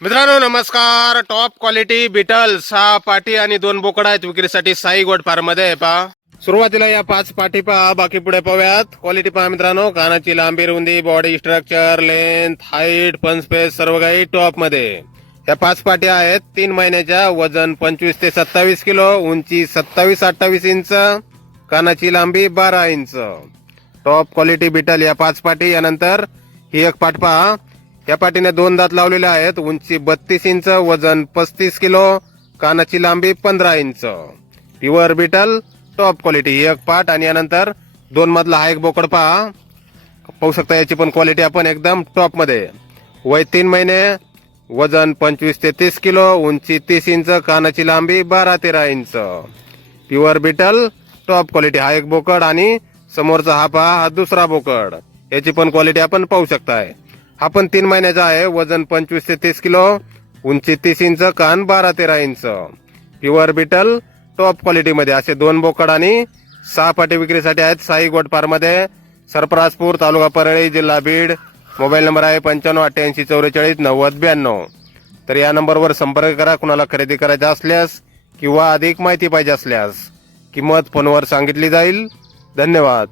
मित्रांनो नमस्कार. Top quality beetle 6 पाटी आणि 2 बोकड आहेत विक्रीसाठी साई गोट फार्म मध्ये. पहा सुरुवातीला या 5 पाटी पहा, बाकी पुढे पाहूयात. क्वालिटी पहा मित्रांनो, कानाची लांबी, रुंदी, बॉडी स्ट्रक्चर, लेंथ, हाईट, फन स्पेस सर्व काही टॉप मध्ये. या 5 पाटी आहेत 3 महिन्याच्या, वजन 25 ते 27 किलो, उंची 27-28 इंच, कानाची लांबी 12 इंच. टॉप क्वालिटी बिटल या 5 पाटी. यानंतर ही एक पाट पहा, या पाटीने 2 दात लावलेले आहेत, उंची 32 इंच, वजन 35 किलो, कानाची लांबी 15 inch. Pure Beetal top quality ही एक पाट. आणि यानंतर 2 मधला हा एक बोकड पहा, पाहू शकता. याची पण क्वालिटी आपण एकदम टॉप मध्ये. वय 3 महिने, वजन 25 ते 30 किलो, उंची 30 इंच, कानाची लांबी 12-13 inch. Pure Beetal top quality हा एक बोकड. आणि समोरचा हा पहा, हा दुसरा बोकड. याची पण क्वालिटी आपण पाहू शकताय. हा पण 3 महिन्याचा आहे, वजन 25 ते 30 किलो, उंची 30 इंच, कान 12-13 inch. Pure Beetal top quality मध्ये असे 2 बोकड आणि 6 पाटी विक्रीसाठी आहेत साई गोट फार्म मध्ये, सरपराजपूर, तालुका परळी, जिल्हा बीड. मोबाईल नंबर आहे 9588449092. तर या नंबरवर संपर्क करा कुणाला खरेदी करायचा असल्यास किंवा अधिक माहिती पाहिजे असल्यास. किंमत फोनवर सांगितली जाईल. धन्यवाद.